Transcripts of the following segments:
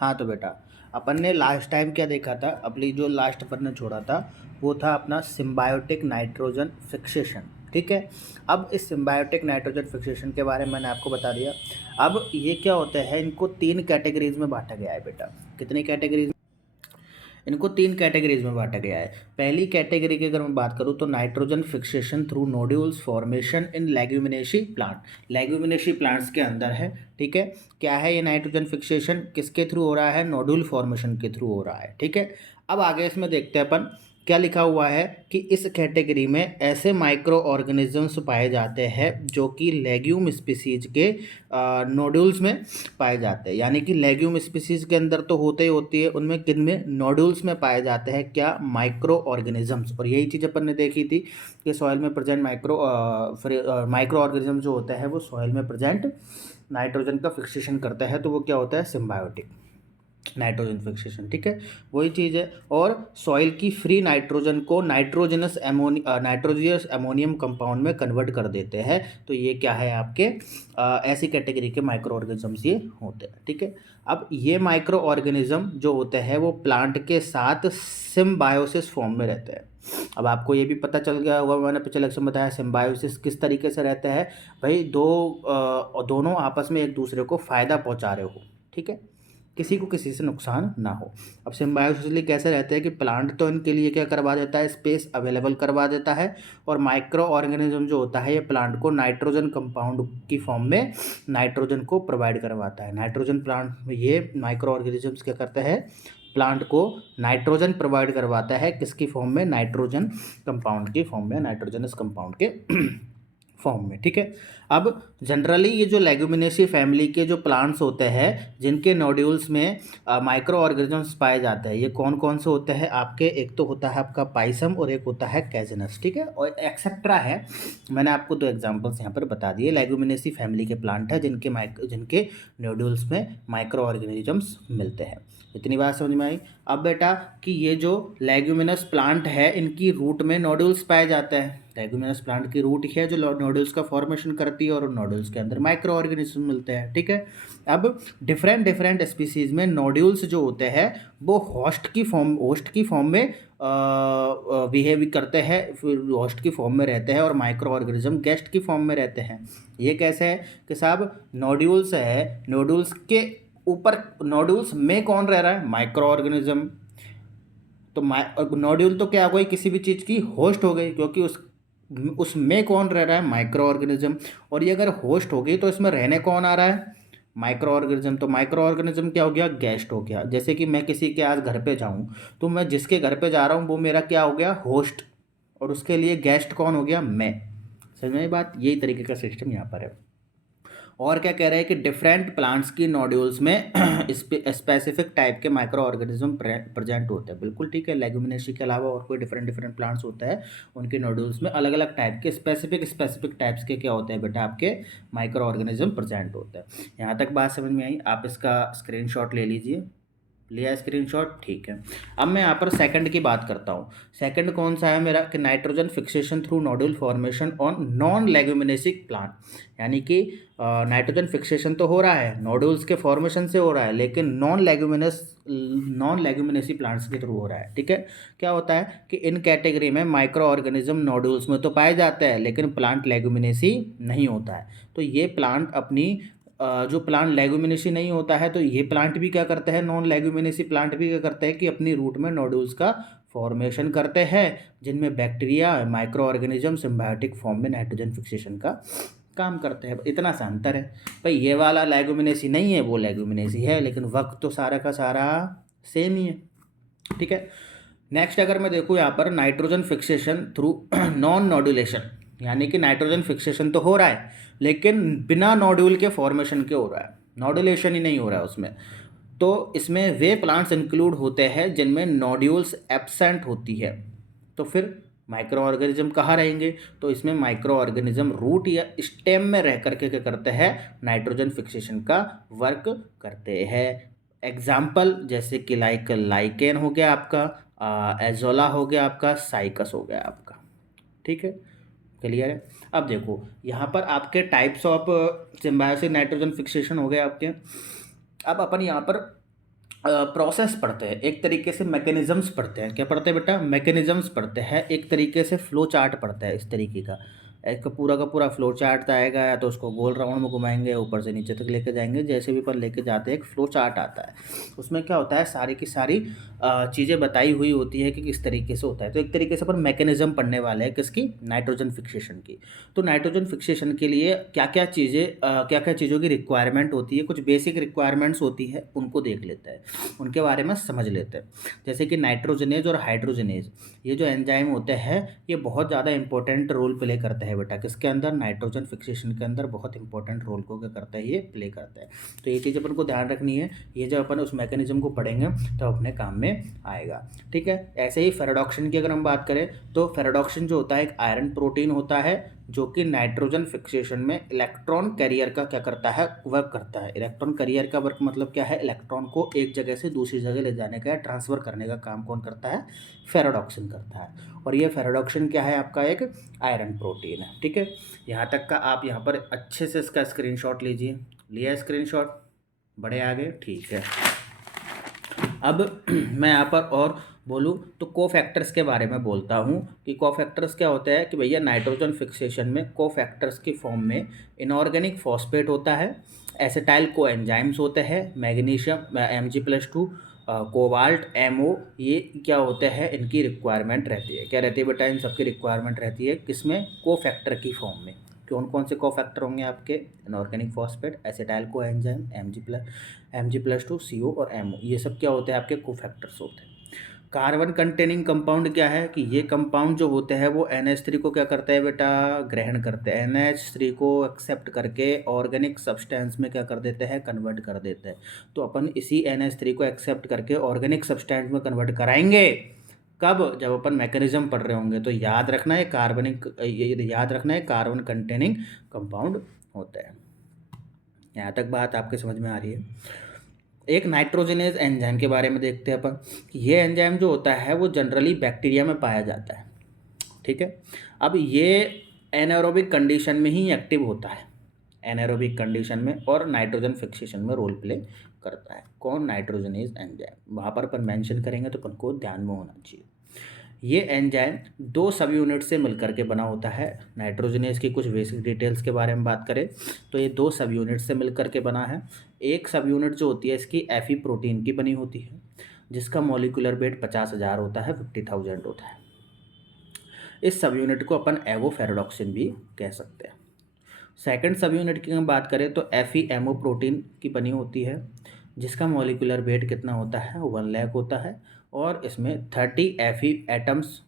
हाँ तो बेटा, अपन ने लास्ट टाइम क्या देखा था, अपनी जो लास्ट अपन ने छोड़ा था वो था अपना सिम्बायोटिक नाइट्रोजन फिक्सेशन। ठीक है, अब इस सिम्बायोटिक नाइट्रोजन फिक्सेशन के बारे में मैंने आपको बता दिया। अब ये क्या होता है, इनको 3 कैटेगरीज में बांटा गया है बेटा। कितनी कैटेगरीज? इनको 3 कैटेगरीज में बांटा गया है। पहली कैटेगरी की अगर मैं बात करूँ तो nitrogen fixation through nodules formation in leguminosae plant. Leguminosae plants के अंदर है। ठीक है, क्या है ये नाइट्रोजन फिक्सेशन, किसके थ्रू हो रहा है? नोड्यूल फॉर्मेशन के थ्रू हो रहा है। ठीक है, अब आगे इसमें देखते हैं अपन क्या लिखा हुआ है कि इस कैटेगरी में ऐसे माइक्रो ऑर्गेनिजम्स पाए जाते हैं जो कि लेग्यूम स्पीसीज के नोड्यूल्स में पाए जाते हैं। यानी कि लेग्यूम स्पीसीज के अंदर तो होते ही होती है, उनमें किन में? नोड्यूल्स में पाए जाते हैं क्या? Micro organisms. और यही चीज़ अपन ने देखी थी कि सॉइल में प्रेजेंट माइक्रो ऑर्गेनिज्म जो होता है वो सॉइल में प्रेजेंट नाइट्रोजन का फिक्सेशन करता है, तो वो क्या होता है? Symbiotic nitrogen fixation. ठीक है, वही चीज़ है। और सॉइल की फ्री नाइट्रोजन को नाइट्रोजियस अमोनियम कंपाउंड में कन्वर्ट कर देते हैं। तो ये क्या है आपके ऐसी कैटेगरी के माइक्रो ऑर्गेनिजम्स ये होते हैं। ठीक है, अब ये माइक्रो ऑर्गेनिज्म जो होते हैं वो प्लांट के साथ सिम्बायोसिस फॉर्म में रहते हैं। अब आपको ये भी पता चल गया होगा, मैंने पिछले लेक्चर में बताया सिम्बायोसिस किस तरीके से रहता है। भाई दोनों आपस में एक दूसरे को फ़ायदा पहुंचा रहे हो। ठीक है, किसी को किसी से नुकसान ना हो। अब सिम्बायोसिस कैसे रहते हैं कि प्लांट तो इनके लिए क्या करवा देता है? स्पेस अवेलेबल करवा देता है, और माइक्रो ऑर्गेनिज्म जो होता है ये प्लांट को नाइट्रोजन कंपाउंड की फॉर्म में नाइट्रोजन को प्रोवाइड करवाता है। नाइट्रोजन प्लांट में ये माइक्रो ऑर्गेनिजम्स क्या करते हैं? प्लांट को नाइट्रोजन प्रोवाइड करवाता है, किसकी फॉर्म में? नाइट्रोजन कंपाउंड की फॉर्म में, नाइट्रोजनस कंपाउंड के फॉर्म में। ठीक है, अब जनरली ये जो लेग्यूमिनेसी फैमिली के जो प्लांट्स होते हैं जिनके नोड्यूल्स में माइक्रो ऑर्गेनिजम्स पाए जाते हैं, ये कौन कौन से होते हैं आपके? एक तो होता है आपका पाइसम और एक होता है कैजनस। ठीक है, और एक्सेट्रा है। मैंने आपको 2 एग्जांपल्स यहाँ पर बता दिए। लेग्यूमिनेसी फैमिली के प्लांट है जिनके नोड्यूल्स में माइक्रो ऑर्गेनिजम्स मिलते हैं। इतनी बात समझ में आई? अब बेटा कि ये जो लेग्यूमिनस प्लांट है इनकी रूट में नोड्यूल्स पाए जाते हैं। लेग्यूमिनस प्लांट की रूट है जो नोड्यूल्स का फॉर्मेशन करती है, और नोड्यूल्स के अंदर माइक्रो ऑर्गेनिज्म मिलते हैं। ठीक है, अब डिफरेंट डिफरेंट स्पीसीज में नोड्यूल्स जो होते हैं वो होस्ट की फॉर्म में बिहेव करते हैं, फिर होस्ट की फॉर्म में रहते हैं, और माइक्रो ऑर्गेनिज्म गेस्ट की फॉर्म में रहते हैं। ये कैसे है कि साहब नोड्यूल्स है, नोड्यूल्स के ऊपर नोड्यूल्स में कौन रह रहा है? Micro organism. तो नोड्यूल तो क्या हो गई? किसी भी चीज़ की होस्ट हो गई, क्योंकि उसमें कौन रह रहा है? Micro organism. और ये अगर होस्ट हो गई तो इसमें रहने कौन आ रहा है? Micro organism. तो माइक्रो ऑर्गेनिज्म क्या हो गया? गेस्ट हो गया। जैसे कि मैं किसी के आज घर पे जाऊं तो मैं जिसके घर पे जा रहा हूं वो मेरा क्या हो गया? होस्ट। और उसके लिए गेस्ट कौन हो गया? मैं। समझ में आई बात? यही तरीके का सिस्टम यहाँ पर है। और क्या कह रहे हैं कि डिफरेंट प्लांट्स की नोड्यूल्स में स्पेसिफिक टाइप के माइक्रो ऑर्गेनिज्म प्रेजेंट होते हैं। बिल्कुल ठीक है, लेग्यूमिनेसी के अलावा और कोई डिफरेंट डिफरेंट प्लांट्स होता है उनके नोड्यूल्स में अलग अलग टाइप के स्पेसिफिक टाइप्स के क्या होते हैं बेटा? आपके माइक्रो ऑर्गेनिज्म प्रेजेंट होते हैं। यहाँ तक बात समझ में आई? आप इसका स्क्रीनशॉट ले लीजिए। लिया स्क्रीनशॉट? ठीक है, अब मैं यहाँ पर सेकंड की बात करता हूँ। सेकंड कौन सा है मेरा? कि nitrogen fixation through nodule formation on non leguminous plant. यानी कि नाइट्रोजन फिक्सेशन तो हो रहा है, नोड्यूल्स के फॉर्मेशन से हो रहा है, लेकिन नॉन लेग्यूमिनेसी प्लांट्स के थ्रू हो रहा है। ठीक है, क्या होता है कि इन कैटेगरी में माइक्रो ऑर्गेनिज्म नोड्यूल्स में तो पाए जाते हैं, लेकिन प्लांट लेग्यूमिनेसी नहीं होता है। तो ये प्लांट अपनी जो प्लांट लेग्यूमिनेसी नहीं होता है, तो ये प्लांट भी क्या करते हैं? नॉन लेग्यूमिनेसी प्लांट भी क्या करते हैं कि अपनी रूट में नोड्यूल्स का फॉर्मेशन करते हैं, जिनमें bacteria micro organism symbiotic form में नाइट्रोजन फिक्सेशन का काम करते हैं। इतना सा अंतर है भाई, ये वाला लेग्यूमिनेसी नहीं है, वो लेग्यूमिनेसी है, लेकिन वक्त तो सारा का सारा सेम ही है। ठीक है, नेक्स्ट अगर मैं देखूँ यहाँ पर नाइट्रोजन फिक्सेशन थ्रू नॉन नोडुलेशन, यानी कि नाइट्रोजन फिक्सेशन तो हो रहा है लेकिन बिना नोड्यूल के फॉर्मेशन के हो रहा है, नोडुलेशन ही नहीं हो रहा है उसमें। तो इसमें वे प्लांट्स इंक्लूड होते हैं जिनमें नोड्यूल्स एब्सेंट होती है। तो फिर माइक्रो ऑर्गेनिज्म कहाँ रहेंगे? तो इसमें माइक्रो ऑर्गेनिज्म रूट या स्टेम में रह करके क्या करते हैं? नाइट्रोजन फिक्सेशन का वर्क करते हैं। एग्जाम्पल जैसे कि लाइकेन हो गया आपका, एजोला हो गया आपका, साइकस हो गया आपका। ठीक है, क्लियर है? अब देखो यहाँ पर आपके types of symbiosis nitrogen fixation हो गए आपके। अब अपन यहाँ पर प्रोसेस पढ़ते हैं, एक तरीके से मैकेनिज़म्स पढ़ते हैं। क्या पढ़ते हैं बेटा? मैकेनिज़म्स पढ़ते हैं, एक तरीके से फ्लो चार्ट पढ़ते हैं इस तरीके का पूरा फ्लो चार्ट आएगा, या तो उसको गोल राउंड में घुमाएँगे, ऊपर से नीचे तक लेके जाएँगे, जैसे भी अपन लेके जाते हैं एक फ्लो चार्ट आता है। उसमें क्या होता है, सारी की सारी चीज़ें बताई हुई होती है कि किस तरीके से होता है। तो एक तरीके से अपन मैकेनिज़्म पढ़ने वाले हैं, किसकी? नाइट्रोजन फिक्सेशन की। तो नाइट्रोजन फिक्सेशन के लिए क्या-क्या चीज़ों की रिक्वायरमेंट होती है, कुछ बेसिक रिक्वायरमेंट्स होती है, उनको देख लेते हैं, उनके बारे में समझ लेते हैं। जैसे कि नाइट्रोजनेज और हाइड्रोजनेज, ये जो एंजाइम होते हैं, ये बहुत ज़्यादा इंपॉर्टेंट रोल प्ले करते हैं बेटा, किसके अंदर? नाइट्रोजन फिक्सेशन के अंदर बहुत इंपॉर्टेंट रोल को क्या करता है, ये प्ले करता है। तो ये चीज़ अपन को ध्यान रखनी है, ये जब अपन उस मैकेनिज्म को पढ़ेंगे तो अपने काम में आएगा। ठीक है, ऐसे ही फेराडॉक्सिन की अगर हम बात करें, तो फेराडॉक्सिन जो होता है एक आयरन प्रोटीन होता है, जो कि नाइट्रोजन फिक्सेशन में इलेक्ट्रॉन कैरियर का क्या करता है, वर्क करता है। इलेक्ट्रॉन कैरियर का वर्क मतलब क्या है? इलेक्ट्रॉन को एक जगह से दूसरी जगह ले जाने का या ट्रांसफ़र करने का काम कौन करता है? फेराडॉक्सिन करता है। और ये फेराडॉक्सिन क्या है? आपका एक आयरन प्रोटीन है। ठीक है, यहाँ तक का आप यहाँ पर अच्छे से इसका स्क्रीनशॉट लीजिए। लिया स्क्रीनशॉट? बड़े आगे? ठीक है। अब मैं यहाँ पर और बोलूँ तो कोफैक्टर्स के बारे में बोलता हूँ कि कोफैक्टर्स क्या होता है कि भैया नाइट्रोजन फिक्सेशन में कोफैक्टर्स की फॉर्म में इनऑर्गेनिक फॉस्फेट होता है, एसिटाइल कोएंजाइम्स होते हैं, मैग्नीशियम Mg+2, कोबाल्ट MO, ये क्या होते हैं, इनकी रिक्वायरमेंट रहती है। क्या रहती है बेटा? इन सबकी रिक्वायरमेंट रहती है किसमें? कोफैक्टर की फॉर्म में। कौन कौन से कोफैक्टर होंगे आपके? Inorganic phosphate, acetyl coenzyme, Mg+2, CO और MO, ये सब क्या होते हैं? आपके कोफैक्टर्स होते हैं। कार्बन कंटेनिंग कंपाउंड क्या है कि ये कंपाउंड जो होते हैं वो NH3 को क्या करते हैं बेटा? ग्रहण करते हैं। NH3 को एक्सेप्ट करके ऑर्गेनिक सब्सटेंस में क्या कर देते हैं? कन्वर्ट कर देते हैं। तो अपन इसी NH3 को एक्सेप्ट करके ऑर्गेनिक सब्सटेंस में कन्वर्ट कराएंगे कब? जब अपन मैकेनिज्म पढ़ रहे होंगे। तो याद रखना है कार्बन कंटेनिंग कंपाउंड होता है। यहाँ तक बात आपके समझ में आ रही है? एक नाइट्रोजनेज एंजाइम के बारे में देखते हैं अपन कि ये एंजाइम जो होता है वो जनरली बैक्टीरिया में पाया जाता है। ठीक है, अब ये एनारोबिक कंडीशन में ही एक्टिव होता है, एनारोबिक कंडीशन में, और नाइट्रोजन फिक्सेशन में रोल प्ले करता है। कौन? Nitrogenase enzyme. वहाँ पर अपन मेंशन करेंगे तो अपन को ध्यान में होना चाहिए। ये एंजाइम 2 सब यूनिट से मिलकर के बना होता है। नाइट्रोजनेज की कुछ बेसिक डिटेल्स के बारे में बात करें तो ये 2 सब यूनिट से मिलकर के बना है। एक सब यूनिट जो होती है इसकी Fe प्रोटीन की बनी होती है, जिसका मॉलिक्यूलर वेट 50,000 होता है, 50,000 होता है। इस सब यूनिट को अपन एवोफेराडॉक्सिन भी कह सकते हैं। सेकंड सब यूनिट की हम बात करें तो FeMO प्रोटीन की बनी होती है, जिसका मॉलिक्यूलर वेट कितना होता है? 1 लाख होता है, और इसमें 30 Fe एटम्स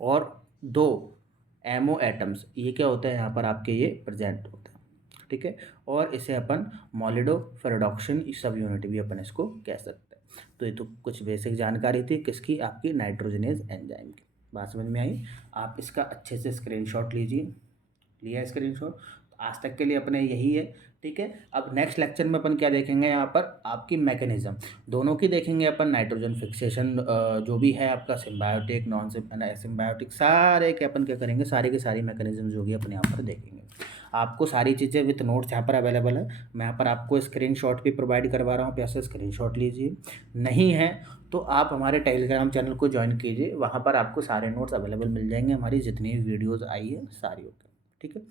और 2 MO एटम्स, ये क्या होता है यहाँ पर आपके? ये प्रेजेंट होता है। ठीक है, और इसे अपन मॉलिडोफेराडॉक्सिन सब यूनिट भी अपन इसको कह सकते हैं। तो ये तो कुछ बेसिक जानकारी थी किसकी? आपकी नाइट्रोजनेज एंजाइम की। बात समझ में आई? आप इसका अच्छे से स्क्रीनशॉट लीजिए। लिया स्क्रीनशॉट? आज तक के लिए अपने यही है। ठीक है, अब नेक्स्ट लेक्चर में अपन क्या देखेंगे? यहाँ पर आपकी मैकेनिज्म दोनों की देखेंगे अपन। नाइट्रोजन फिक्सेशन जो भी है आपका, सिम्बायोटिक, नॉन सिम्बायोटिक, सारे के अपन क्या करेंगे? सारी की सारी मैकेनिज्म जो भी अपन यहाँ पर देखेंगे। आपको सारी चीज़ें विथ नोट्स यहाँ पर अवेलेबल है। मैं यहाँ पर आपको स्क्रीनशॉट भी प्रोवाइड करवा रहा हूँ, आप ऐसे स्क्रीनशॉट लीजिए। नहीं है तो आप हमारे टेलीग्राम चैनल को ज्वाइन कीजिए, वहाँ पर आपको सारे नोट्स अवेलेबल मिल जाएंगे, हमारी जितनी भी वीडियोज़ आई है सारी होती है। ठीक है,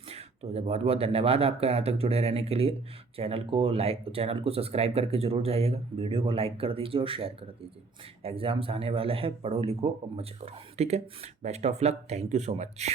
तो बहुत बहुत धन्यवाद आपका यहाँ तक जुड़े रहने के लिए। चैनल को सब्सक्राइब करके जरूर जाइएगा, वीडियो को लाइक कर दीजिए और शेयर कर दीजिए। एग्ज़ाम्स आने वाले हैं, पढ़ो लिखो और मजे करो। ठीक है, best of luck, thank you so much.